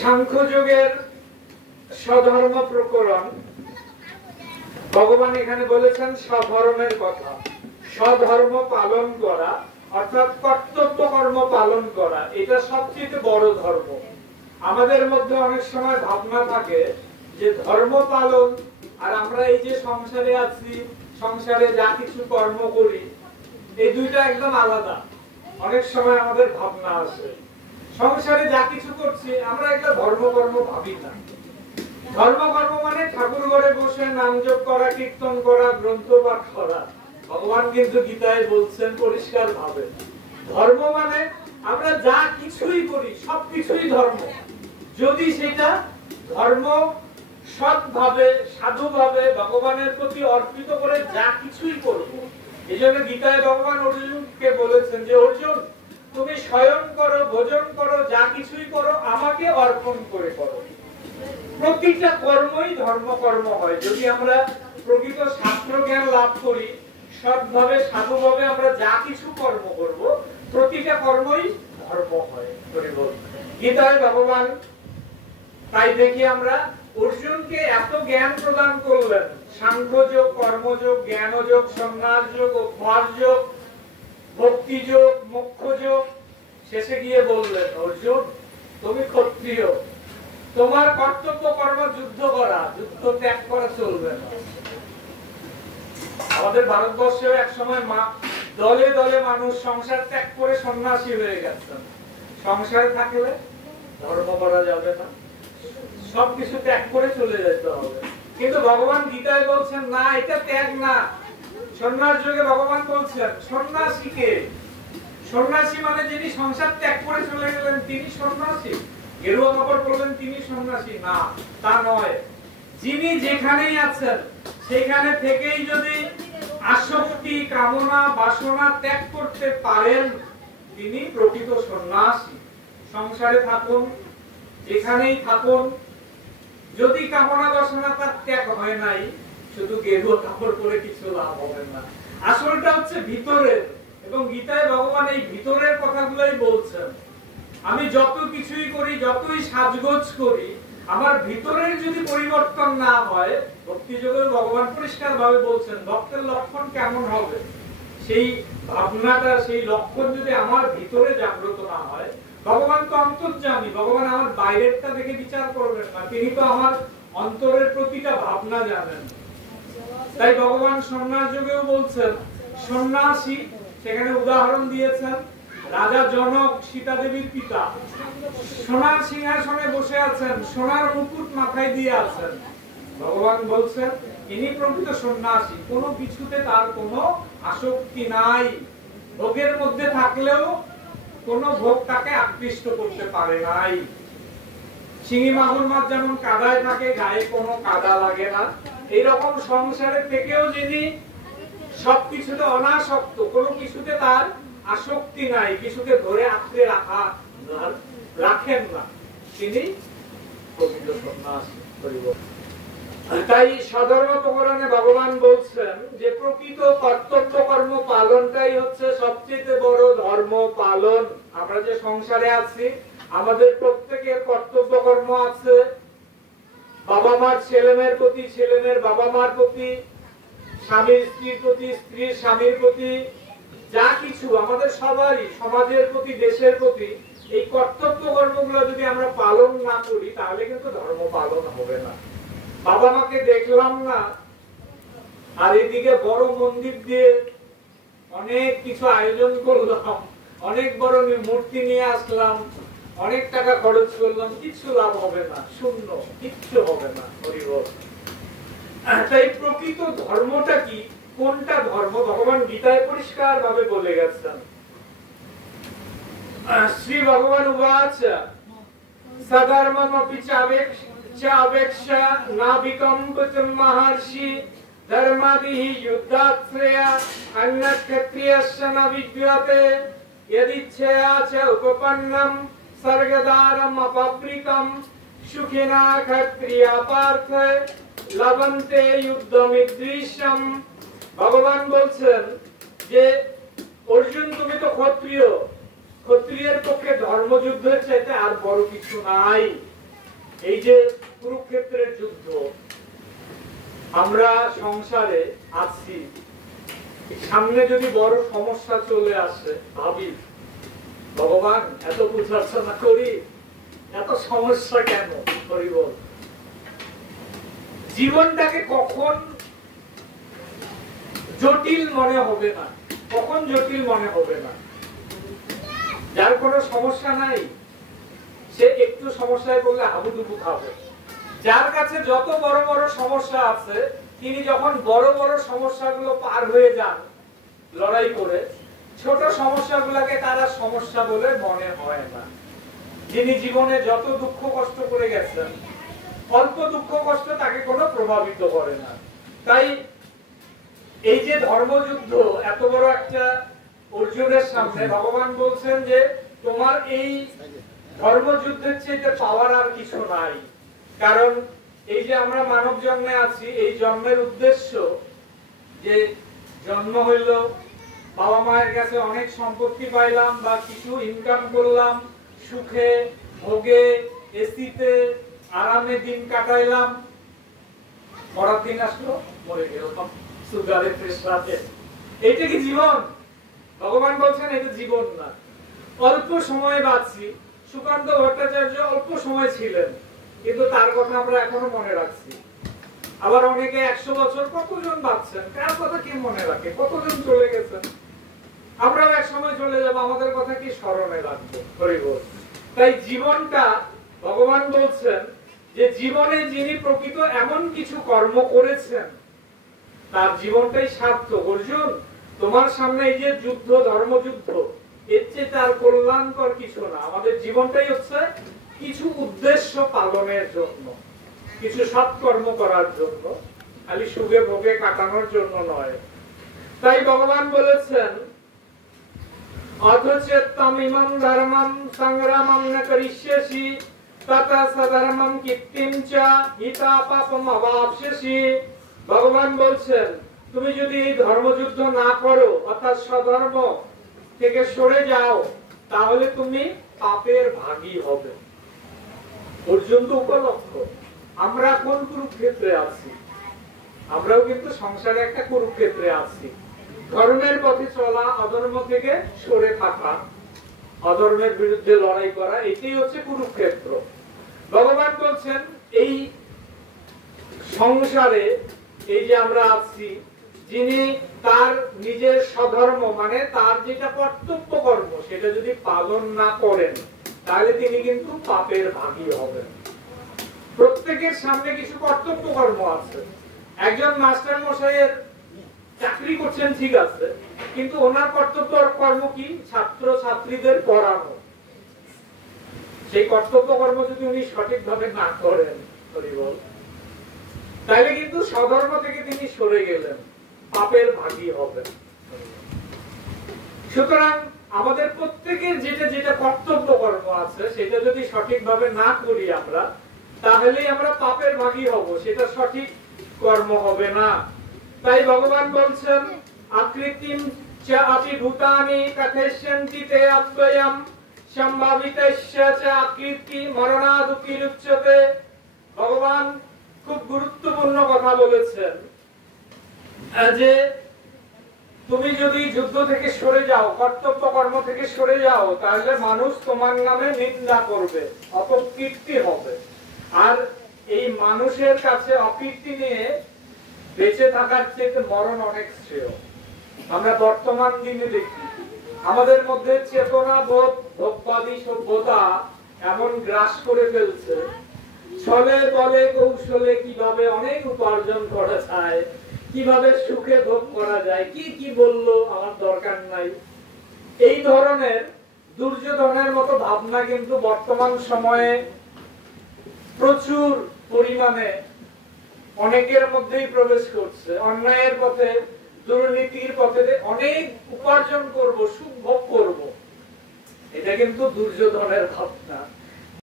সাংখ্য যোগের স্বধর্ম প্রকরণ ভগবান এখানে বলেছেন স্বধর্মের কথা। স্বধর্ম পালন করা অর্থাৎ কর্তব্য কর্ম পালন করা, এটা সবচেয়ে বড় ধর্ম। আমাদের মধ্যে অনেক সময় ভাবনা থাকে যে ধর্ম পালন আর আমরা এই যে সংসারে আছি, সংসারে যা কিছু কর্ম করি, এই দুইটা একদম আলাদা। অনেক সময় আমাদের ভাবনা আসে সংসারে যা কিছু করছি আমরা একটা ধর্মকর্ম ভাবি না। ধর্মকর্ম মানে ঠাকুর ঘরে বসে নাম জপ করা, কীর্তন করা, গ্রন্থ পাঠ করা। ভগবান কিন্তু গীতায় বলছেন পরিষ্কার ভাবে, ধর্ম মানে আমরা যা কিছুই করি সবকিছুই ধর্ম, যদি সেটা ধর্ম সৎভাবে সাধুভাবে ভগবানের প্রতি অর্পিত করে যা কিছুই করবো। এই জন্য গীতায় ভগবান অর্জুনকে বলেছেন যে অর্জুন, তুমি শয়ন করো, ভোজন করো, যা কিছুই করো আমাকে অর্পণ করে করো। প্রতিটা কর্মই ধর্মকর্ম হয় যদি আমরা প্রকৃত শাস্ত্র জ্ঞান লাভ করি, সৎভাবে সাধুভাবে আমরা যা কিছু কর্ম করব, প্রতিটা কর্মই ধর্ম হয়। গীতায় ভগবান তাই দেখি আমরা অর্জুনকে এত জ্ঞান প্রদান করলেন, সাংখ্যযোগ, কর্মযোগ, জ্ঞানযোগ, সন্ন্যাস যোগ, অভ্যাস যোগ, ভক্তি যোগ, মোক্ষ যোগ। শেষে গিয়ে বললেন, অর্জুন তুমি ক্ষত্রিয়, তোমার কর্তব্য কর্ম যুদ্ধ করা, যুদ্ধ ত্যাগ করা চলবে না। আমাদের ভারতবর্ষেও এক সময় দলে দলে মানুষ সংসার ত্যাগ করে সন্ন্যাসী হয়ে গেছেন। সংসারে থাকলে ধর্ম করা যাবে না, সবকিছু ত্যাগ করে চলে যেতে হবে। কিন্তু ভগবান গীতায় বলছেন না, এটা ত্যাগ না। সন্ন্যাস যোগে ভগবান বলছেন সন্ন্যাসীকে, সন্ন্যাসী মানে যিনি সংসার ত্যাগ করে চলে গেলেন তিনি সন্ন্যাসী, গেরুয়া কাপড় পরলেন তিনি সন্ন্যাসী না, তা নয়। যিনি যেখানেই আছেন সেখানে থেকেই যদি আসক্তি, কামনা, বাসনা ত্যাগ করতে পারেন তিনি প্রকৃত সন্ন্যাসী। সংসারে থাকুন, যেখানেই থাকুন, যদি কামনা বাসনা তার ত্যাগ হয় নাই, শুধু গেরুয়া কাপড় পরে কিছু লাভ হবে না। আসলটা হচ্ছে ভিতরের, এবং গীতায় ভগবান এই ভিতরের কথাগুলোই বলছেন। আমি যত কিছুই করি, যতই সাজগোজ করি, আমার ভিতরের যদি পরিবর্তন না হয়, ভক্তি যোগে ভগবান পরিষ্কার ভাবে বলছেন ভক্তের লক্ষণ কেমন হবে, সেই ভাবনাটা, সেই লক্ষণ যদি আমার ভিতরে জাগ্রত না হয়, ভগবান তো অন্তর্যামী, ভগবান আমার বাইরেরটা দেখে বিচার করবেন না, তিনি তো আমার অন্তরের প্রতিটা ভাবনা জানেন। তাই ভগবান সন্ন্যাস যোগেও বলছেন সন্ন্যাসী, সেখানে উদাহরণ দিয়েছেন রাজা জনক, সীতা দেবীর পিতা, সোনার সিংহাসনে বসে আছেন, সোনার মুকুট মাথায় দিয়ে আছেন। ভগবান বলছেন ইনি প্রকৃত সন্ন্যাসী, কোনো কিছুতে তার কোনো আসক্তি নাই। ভোগের মধ্যে থাকলেও কোনো ভোগ তাকে আকৃষ্ট করতে পারে নাই। শিঙি মাগুর মাছ যেমন কাদায় থাকে, গায়ে কোনো কাদা লাগে না, এইরকম সংসারে থেকেও যিনি সবকিছুতে অনাসক্ত, কোনো কিছুতে তার আসক্তি নাই, কিছুকে ধরে আঁকড়ে রাখেন না, তিনি প্রকৃত সন্ন্যাসী। তাই স্বধর্ম প্রকরণে ভগবান বলছেন যে প্রকৃত কর্তব্য কর্ম পালনটাই হচ্ছে সবচেয়ে বড় ধর্ম পালন। আমরা যে সংসারে আছি, আমাদের প্রত্যেকের কর্তব্য কর্ম আছে। বাবা মার ছেলে মেয়ের প্রতি, ছেলে মেয়ের বাবা মার প্রতি, স্বামীর স্ত্রীর প্রতি, স্ত্রীর স্বামীর প্রতি, যা কিছু আমাদের সবারই, সমাজের প্রতি, দেশের প্রতি, এই কর্তব্য কর্মগুলো যদি আমরা পালন না করি তাহলে কিন্তু ধর্ম পালন হবে না। বাবা মাকে দেখলাম না, আর এদিকে বড় মন্দির দিয়ে অনেক কিছু আয়োজন করলাম, অনেক বড় মূর্তি নিয়ে আসলাম, অনেক টাকা খরচ করলাম, কিছু লাভ হবে না, শূন্য, কিচ্ছু হবে না। হরিবল। তাই প্রকৃত ধর্মটা কি, কোনটা ধর্ম, ভগবান গীতায় পরিষ্কার ভাবে বলে গেছেন। শ্রী ভগবান উবাচ সধর্মমপি চাবেক্ষা না বিকম্পিতং মহর্ষি ধর্মাদিহি যুদ্ধাশ্রয়া অন্যৎ ক্ষত্রিয়স্য ন বিদ্যতে यदिच्छया च उपपन्नम सर्गदारम अपवृतम सुखिना क्षत्रिया पार्थ लवन्ते युद्धमिदृशम। ভগবান বলছেন যে অর্জুন তুমি তো ক্ষত্রিয়, ক্ষত্রিয়ের পক্ষে ধর্মযুদ্ধের চাইতে আর বড় কিছু নাই। এই যে কুরুক্ষেত্রের যুদ্ধ, আমরা সংসারে আছি, সামনে যদি বড় সমস্যা চলে আসে, ভাবি ভগবান এত পূজার্চনা করি, এত সমস্যা কেন করি বল। জীবনটাকে কখন জটিল মনে হবে না, কখন জটিল মনে হবে না। যার কোনো সমস্যা নাই সে একটু সমস্যায় পড়লে হাবুডুবু খাবে। যার কাছে যত বড় বড় সমস্যা আছে, তিনি যখন বড় বড় সমস্যাগুলো পার হয়ে যান লড়াই করে, ছোট সমস্যাগুলোকে তারা সমস্যা বলে মনে হয় না। যিনি জীবনে যত দুঃখ কষ্ট করে গেছেন, অল্প দুঃখ কষ্ট তাকে কোনো প্রভাবিত করে না। তাই এই যে ধর্মযুদ্ধ, এত বড় একটা অর্জুনের সামনে ভগবান বলছেন যে তোমার এই ধর্মযুদ্ধের চেয়ে পাওয়ার আর কিছু নাই। কারণ এই যে আমরা মানব জন্মে আছি, এই জন্মের উদ্দেশ্য যে জন্ম হইল, বাবা মায়ের কাছে অনেক সম্পত্তি পাইলাম বা কিছু ইনকাম করলাম, সুখে ভোগে এসিতে আরামে দিন কাটাইলাম, মরার দিন আসলো মরে গেলাম সুগারে প্রেসারে। এইটা কি জীবন? ভগবান বলছেন এটা জীবন না। অল্প সময় বাঁচছি। সুকান্ত ভট্টাচার্য অল্প সময় ছিলেন, কিন্তু তার কথা আমরা এখনো মনে রাখছি। আবার অনেকে 100 বছর, কতজন বাঁচছেন, কার কথা কি মনে রাখে, কতজন চলে গেছেন। আমরাও এক সময় চলে যাব, আমাদের কথা কি স্মরণে রাখবো। তাই জীবনটা ভগবান বলছেন যে জীবনে যিনি প্রকৃত এমন কিছু কর্ম করেছেন তার জীবনটাই সার্থক। অর্জুন, তোমার সামনে এই যে যুদ্ধ, ধর্মযুদ্ধ, এর চেয়ে তার কল্যাণকর কিছু না। আমাদের জীবনটাই হচ্ছে কিছু উদ্দেশ্য পালনের জন্য, কিছু সৎকর্ম করার জন্য, খালি সুখে ভোগে কাটানোর জন্য নয়। তাই ভগবান বলেছেন অথচেত্তম ইমং ধর্মং সংগ্রামং ন করিষ্যসি ততঃ সধর্মং কীর্তিং চ হিতা পাপম অবাপ্স্যসি। ভগবান বলছেন তুমি যদি এই ধর্মযুদ্ধ না করো, অর্থাৎ স্বধর্ম থেকে সরে যাও, তাহলে তুমি পাপের ভাগী হবে। অর্জুন তো উপলক্ষ। আমরা কোন কুরুক্ষেত্রে আছি? আমরাও কিন্তু সংসারে একটা কুরুক্ষেত্রে আছি। ধর্মের পথে চলা, অধর্ম থেকে সরে থাকা, অধর্মের বিরুদ্ধে লড়াই করা, এটাই হচ্ছে কুরুক্ষেত্র। ভগবান বলছেন এই সংসারে এই যে আমরা আছি, যিনি তার নিজের স্বধর্ম মানে তার যেটা কর্তব্য কর্ম সেটা যদি পালন না করেন, তাহলে তিনি কিন্তু পাপের ভাগী হবেন। প্রত্যেকের সামনে কিছু কর্তব্য কর্ম আছে। একজন মাস্টার মশাইয়ের চাকরি করছেন, ঠিক আছে, কিন্তু ওনার কর্তব্য কর্ম কি? ছাত্র ছাত্রীদের পড়ানো। সেই কর্তব্য কর্ম যদি উনি সঠিকভাবে না করেন, তাহলে কিন্তু স্বধর্ম থেকে তিনি সরে গেলেন, পাপের ভাগী হবেন। সুতরাং আমাদের প্রত্যেকের যেটা যেটা কর্তব্য কর্ম আছে সেটা যদি সঠিকভাবে না করি আমরা, তাহলেই আমরা পাপের ভাগী হব, সেটা সঠিক কর্ম হবে না। তাই ভগবান বলছেন আকৃতিম চ আপি ভূতানি কথেষ্যন্তি তে অব্যয়ম সম্ভাবিতস্য চ আকৃতি মরণাদুপি উচ্যতে। ভগবান খুব গুরুত্বপূর্ণ কথা বলেছেন যে তুমি যদি যুদ্ধ থেকে সরে যাও, কর্তব্য কর্ম থেকে সরে যাও, তাহলে মানুষ তোমার নামে নিন্দা করবে, অপকীর্তি হবে। আর এই মানুষের কাছে অকীর্তি নিয়ে বেঁচে থাকার চেয়ে মরণ অনেক শ্রেয়। আমরা বর্তমান দিনে দেখি আমাদের মধ্যে চেতনা বোধ, ভোগবাদী সভ্যতা এমন গ্রাস করে ফেলছে, ছলে বলে কৌশলে কিভাবে অনেক উপার্জন করা যায়, কিভাবে সুখে ভোগ করা যায়, কি কি বললো আমার দরকার নাই, এই ধরনের দুর্যোধনের মতো ভাবনা কিন্তু বর্তমান সময়ে প্রচুর পরিমাণে অনেকের মধ্যেই প্রবেশ করছে। অন্যায়ের পথে, দুর্নীতির পথে অনেক উপার্জন করব, সুখ ভোগ করব, এটা কিন্তু দুর্যোধনের ভাবনা।